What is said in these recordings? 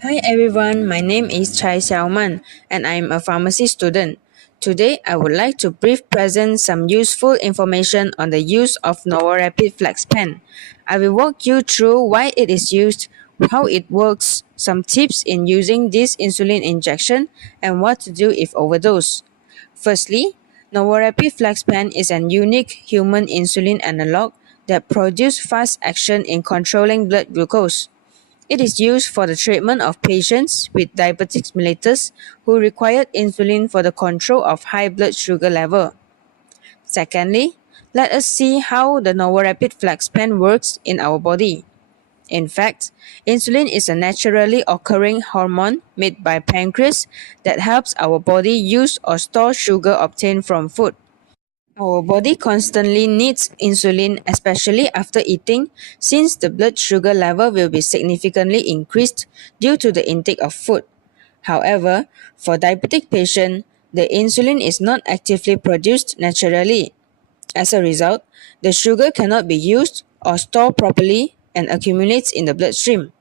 Hi everyone, my name is Chai Xiaoman and I am a pharmacy student. Today, I would like to brief present some useful information on the use of NovoRapid Flexpen. I will walk you through why it is used, how it works, some tips in using this insulin injection, and what to do if overdose. Firstly, NovoRapid Flexpen is an unique human insulin analog that produces fast action in controlling blood glucose. It is used for the treatment of patients with diabetes mellitus who require insulin for the control of high blood sugar level. Secondly, let us see how the NovoRapid Flexpen works in our body. In fact, insulin is a naturally occurring hormone made by pancreas that helps our body use or store sugar obtained from food. Our body constantly needs insulin, especially after eating, since the blood sugar level will be significantly increased due to the intake of food. However, for diabetic patients, the insulin is not actively produced naturally. As a result, the sugar cannot be used or stored properly and accumulates in the bloodstream.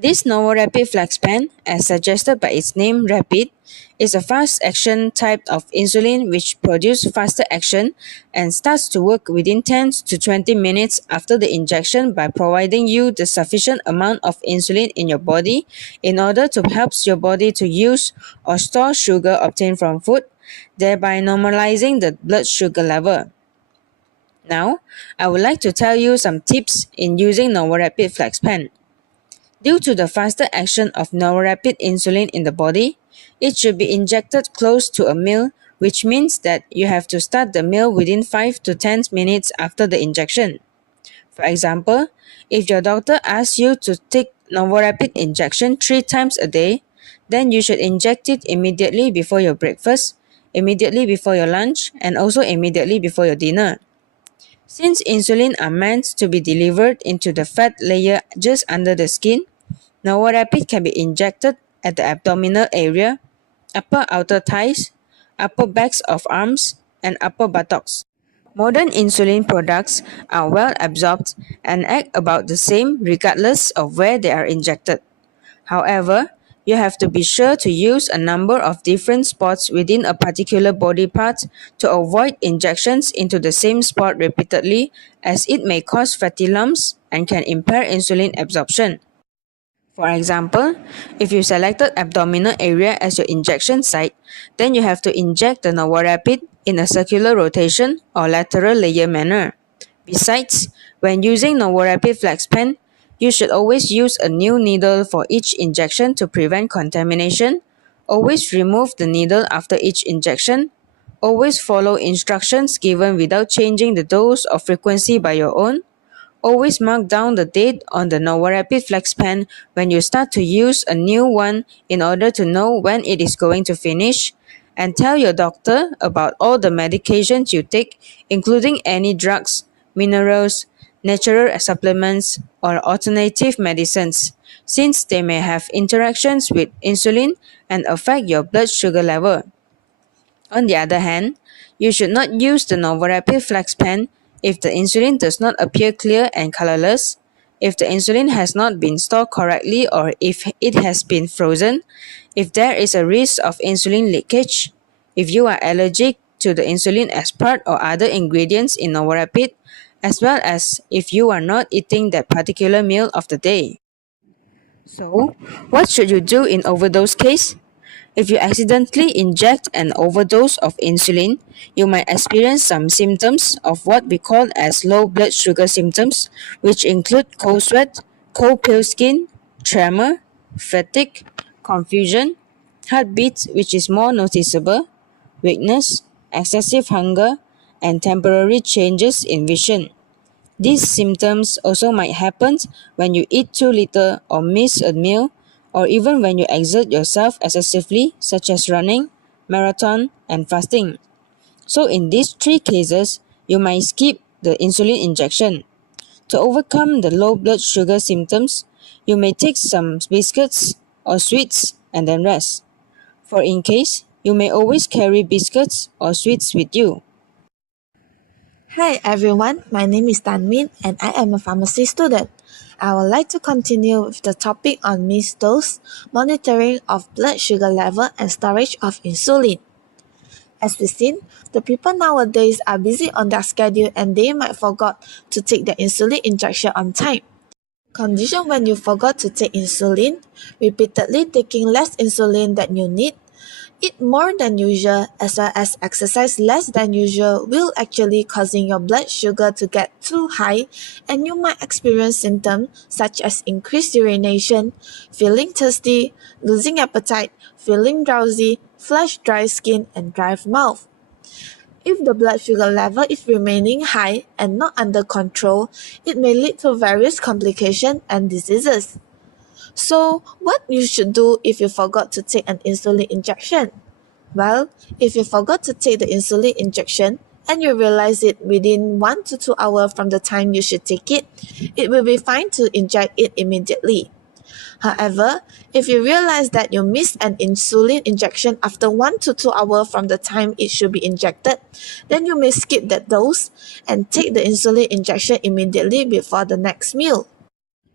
This NovoRapid Flexpen, as suggested by its name Rapid, is a fast-action type of insulin which produces faster action and starts to work within 10 to 20 minutes after the injection by providing you the sufficient amount of insulin in your body in order to help your body to use or store sugar obtained from food, thereby normalizing the blood sugar level. Now, I would like to tell you some tips in using NovoRapid Flexpen. Due to the faster action of NovoRapid insulin in the body, it should be injected close to a meal, which means that you have to start the meal within 5 to 10 minutes after the injection. For example, if your doctor asks you to take NovoRapid injection 3 times a day, then you should inject it immediately before your breakfast, immediately before your lunch, and also immediately before your dinner. Since insulin are meant to be delivered into the fat layer just under the skin, NovoRapid can be injected at the abdominal area, upper outer thighs, upper backs of arms, and upper buttocks. Modern insulin products are well absorbed and act about the same regardless of where they are injected. However, you have to be sure to use a number of different spots within a particular body part to avoid injections into the same spot repeatedly, as it may cause fatty lumps and can impair insulin absorption. For example, if you selected abdominal area as your injection site, then you have to inject the NovoRapid in a circular rotation or lateral layer manner. Besides, when using NovoRapid Flexpen, you should always use a new needle for each injection to prevent contamination. Always remove the needle after each injection. Always follow instructions given without changing the dose or frequency by your own. Always mark down the date on the NovoRapid Flexpen when you start to use a new one in order to know when it is going to finish, and tell your doctor about all the medications you take, including any drugs, minerals, natural supplements, or alternative medicines, since they may have interactions with insulin and affect your blood sugar level. On the other hand, you should not use the NovoRapid Flexpen if the insulin does not appear clear and colorless, if the insulin has not been stored correctly or if it has been frozen, if there is a risk of insulin leakage, if you are allergic to the insulin as part or other ingredients in NovoRapid, as well as if you are not eating that particular meal of the day. So, what should you do in overdose case? If you accidentally inject an overdose of insulin, you might experience some symptoms of what we call as low blood sugar symptoms, which include cold sweat, cold pale skin, tremor, fatigue, confusion, heartbeat which is more noticeable, weakness, excessive hunger, and temporary changes in vision. These symptoms also might happen when you eat too little or miss a meal, or even when you exert yourself excessively, such as running, marathon, and fasting. So in these three cases, you might skip the insulin injection. To overcome the low blood sugar symptoms, you may take some biscuits or sweets and then rest. For in case, you may always carry biscuits or sweets with you. Hi everyone, my name is Tanmin and I am a pharmacy student. I would like to continue with the topic on missed dose, monitoring of blood sugar level and storage of insulin. As we've seen, the people nowadays are busy on their schedule and they might forget to take the insulin injection on time. Condition when you forgot to take insulin, repeatedly taking less insulin than you need, eat more than usual as well as exercise less than usual will actually causing your blood sugar to get too high, and you might experience symptoms such as increased urination, feeling thirsty, losing appetite, feeling drowsy, flushed dry skin and dry mouth. If the blood sugar level is remaining high and not under control, it may lead to various complications and diseases. So, what you should do if you forgot to take an insulin injection? Well, if you forgot to take the insulin injection and you realize it within 1 to 2 hours from the time you should take it, it will be fine to inject it immediately. However, if you realize that you missed an insulin injection after 1 to 2 hours from the time it should be injected, then you may skip that dose and take the insulin injection immediately before the next meal.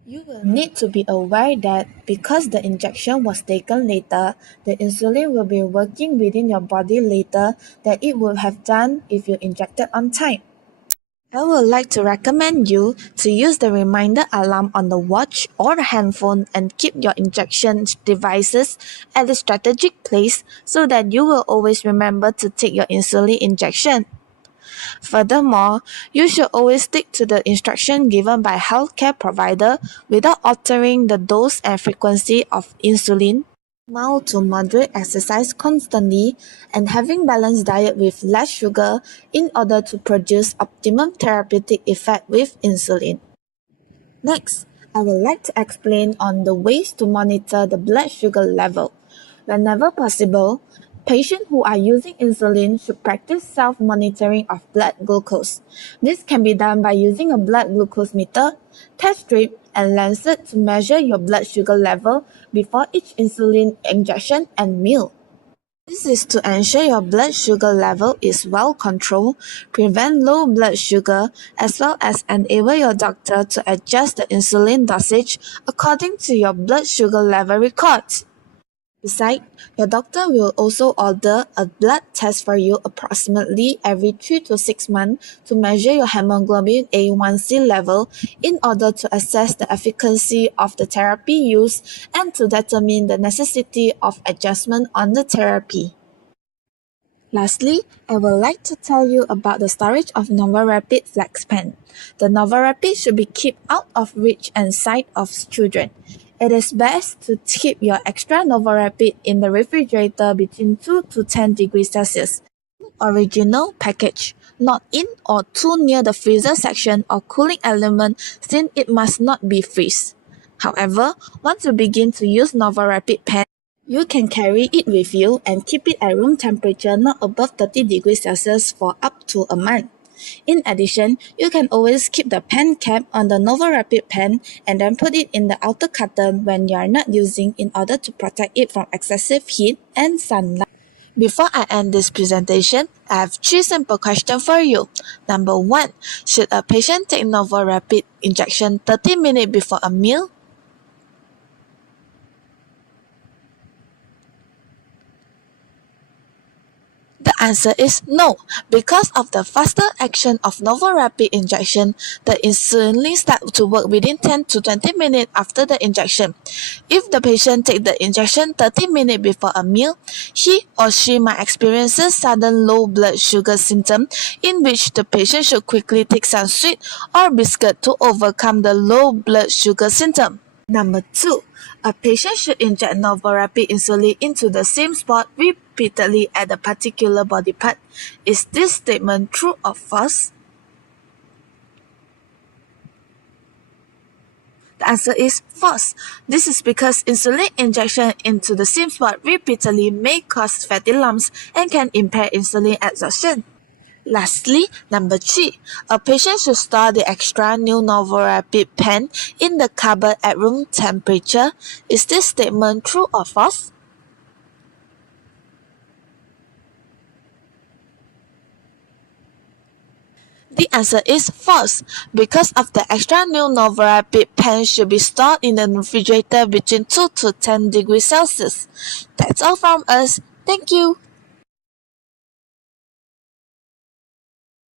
You will need to be aware that because the injection was taken later, the insulin will be working within your body later than it would have done if you injected on time. I would like to recommend you to use the reminder alarm on the watch or the handphone and keep your injection devices at a strategic place so that you will always remember to take your insulin injection. Furthermore, you should always stick to the instruction given by healthcare provider without altering the dose and frequency of insulin, mild to moderate exercise constantly, and having balanced diet with less sugar in order to produce optimum therapeutic effect with insulin. Next, I would like to explain on the ways to monitor the blood sugar level. Whenever possible, patients who are using insulin should practice self-monitoring of blood glucose. This can be done by using a blood glucose meter, test strip, and lancet to measure your blood sugar level before each insulin injection and meal. This is to ensure your blood sugar level is well controlled, prevent low blood sugar, as well as enable your doctor to adjust the insulin dosage according to your blood sugar level records. Besides, your doctor will also order a blood test for you approximately every 3 to 6 months to measure your hemoglobin A1C level in order to assess the efficacy of the therapy used and to determine the necessity of adjustment on the therapy. Lastly, I would like to tell you about the storage of NovoRapid Flexpen. The NovoRapid should be kept out of reach and sight of children. It is best to keep your extra NovoRapid in the refrigerator between 2 to 10 degrees Celsius. Original package, not in or too near the freezer section or cooling element since it must not be freeze. However, once you begin to use NovoRapid pen, you can carry it with you and keep it at room temperature not above 30 degrees Celsius for up to a month. In addition, you can always keep the pen cap on the NovoRapid pen and then put it in the outer carton when you are not using in order to protect it from excessive heat and sunlight. Before I end this presentation, I have 3 simple questions for you. Number 1. Should a patient take NovoRapid injection 30 minutes before a meal? The answer is no. Because of the faster action of NovoRapid injection, the insulin starts to work within 10 to 20 minutes after the injection. If the patient takes the injection 30 minutes before a meal, he or she might experience a sudden low blood sugar symptom in which the patient should quickly take some sweet or biscuit to overcome the low blood sugar symptom. Number 2. A patient should inject NovoRapid insulin into the same spot repeatedly at a particular body part. Is this statement true or false? The answer is false. This is because insulin injection into the same spot repeatedly may cause fatty lumps and can impair insulin absorption. Lastly, number 3, a patient should store the extra new NovoRapid pen in the cupboard at room temperature. Is this statement true or false? The answer is false. Because of the extra new NovoRapid pen should be stored in the refrigerator between 2 to 10 degrees Celsius. That's all from us. Thank you.